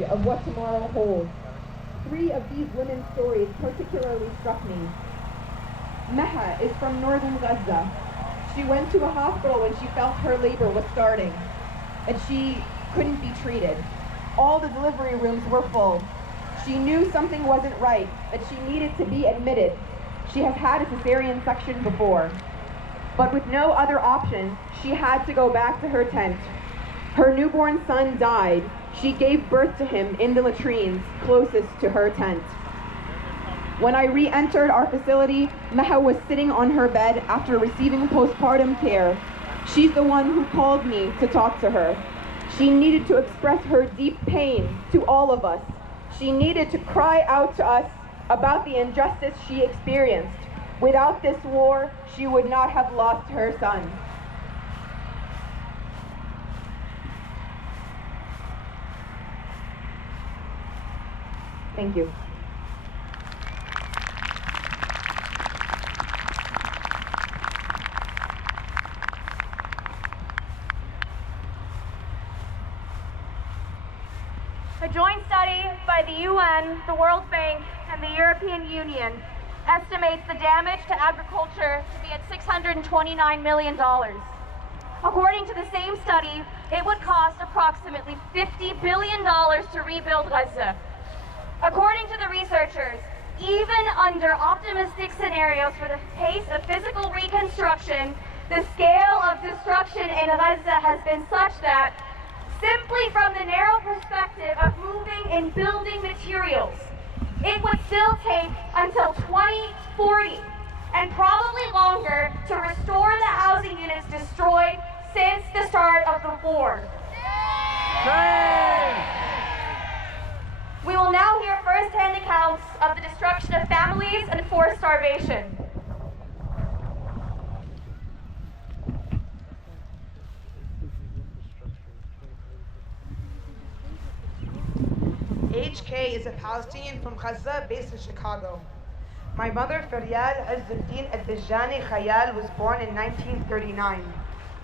possibility of what tomorrow holds. 3 of these women's stories particularly struck me. Meha is from northern Gaza. She went to a hospital when she felt her labor was starting, and she couldn't be treated. All the delivery rooms were full. She knew something wasn't right, that she needed to be admitted. She has had a cesarean section before. But with no other option, she had to go back to her tent. Her newborn son died. She gave birth to him in the latrines closest to her tent. When I re-entered our facility, Meha was sitting on her bed after receiving postpartum care. She's the one who called me to talk to her. She needed to express her deep pain to all of us. She needed to cry out to us about the injustice she experienced. Without this war, she would not have lost her son. Thank you. A joint study by the UN, the World Bank, and the European Union estimates the damage to agriculture to be at $629 million. According to the same study, it would cost approximately $50 billion to rebuild Gaza. According to the researchers, even under optimistic scenarios for the pace of physical reconstruction, the scale of destruction in Gaza has been such that, simply from the narrow perspective of moving and building materials, it would still take until 2040 and probably longer to restore the housing units destroyed since the start of the war. We will now hear first-hand accounts of the destruction of families and forced starvation. HK is a Palestinian from Gaza based in Chicago. My mother, Faryal Izzuddin Ad-Dajjani Khayal, was born in 1939.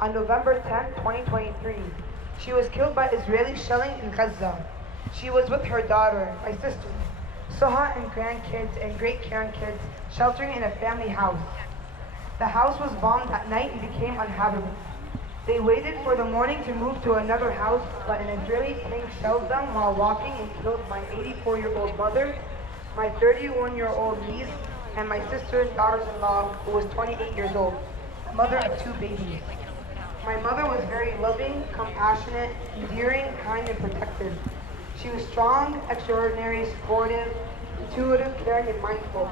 On November 10, 2023, she was killed by Israeli shelling in Gaza. She was with her daughter, my sister, Soha, and grandkids and great-grandkids sheltering in a family house. The house was bombed at night and became uninhabitable. They waited for the morning to move to another house, but an Israeli tank shelled them while walking and killed my 84-year-old mother, my 31-year-old niece, and my sister and daughters-in-law, who was 28 years old, mother of 2 babies. My mother was very loving, compassionate, endearing, kind, and protective. She was strong, extraordinary, supportive, intuitive, caring, and mindful.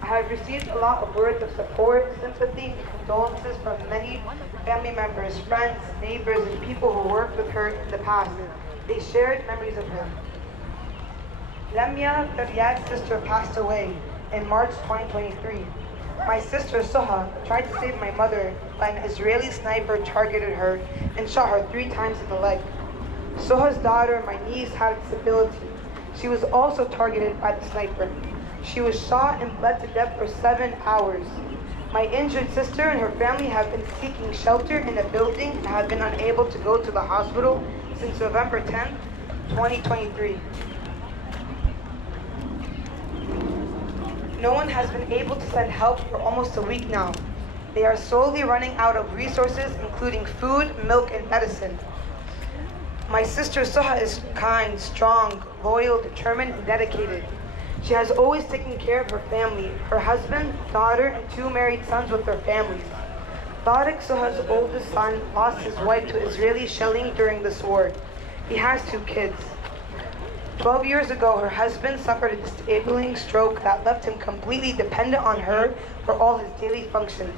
I have received a lot of words of support, sympathy, and condolences from many family members, friends, neighbors, and people who worked with her in the past. They shared memories of her. Lamia, Faryad's sister, passed away in March 2023. My sister, Soha, tried to save my mother, but an Israeli sniper targeted her and shot her 3 times in the leg. Soha's daughter, my niece, had a disability. She was also targeted by the sniper. She was shot and bled to death for 7 hours. My injured sister and her family have been seeking shelter in a building and have been unable to go to the hospital since November 10, 2023. No one has been able to send help for almost a week now. They are slowly running out of resources, including food, milk, and medicine. My sister Soha is kind, strong, loyal, determined, and dedicated. She has always taken care of her family, her husband, daughter, and 2 married sons with their families. Tariq, Soha's oldest son, lost his wife to Israeli shelling during this war. He has 2 kids. 12 years ago, her husband suffered a disabling stroke that left him completely dependent on her for all his daily functions.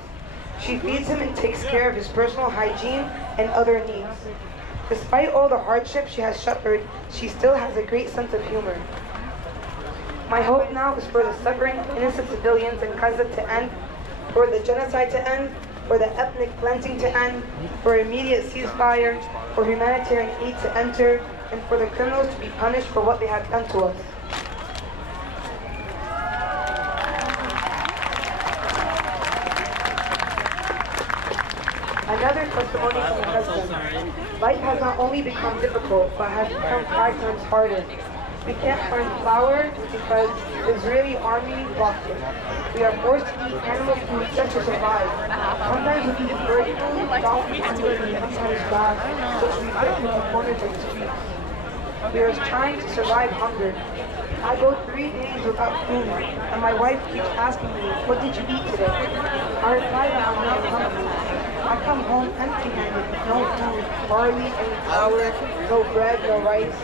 She feeds him and takes care of his personal hygiene and other needs. Despite all the hardships she has suffered, she still has a great sense of humor. My hope now is for the suffering of innocent civilians in Gaza to end, for the genocide to end, for the ethnic cleansing to end, for immediate ceasefire, for humanitarian aid to enter, and for the criminals to be punished for what they have done to us. Another testimony from my husband. Life has not only become difficult, but has become 5 times harder. We can't find flour because the Israeli army blocked it. We are forced to eat animal food just to survive. Sometimes we eat bird food, donkey food, and sometimes grass, which we pick from the corners of the streets. We are trying to survive hunger. I go 3 days without food, and my wife keeps asking me, what did you eat today? I reply that I'm not hungry. I come home empty-handed with no food, hardly any flour, no bread, no rice.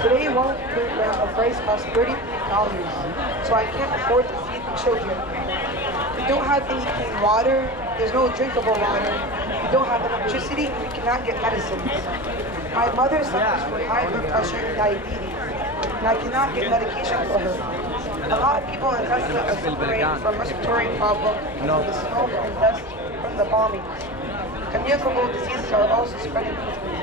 Today, 1 kilogram of rice costs $33, so I can't afford to feed the children. We don't have any clean water, there's no drinkable water, we don't have electricity, and we cannot get medicines. My mother suffers from high blood pressure and diabetes, and I cannot get medication for her. A lot of people in Gaza are suffering from respiratory problems because of the smoke and dust from the bombings. Communicable diseases are also spreading quickly.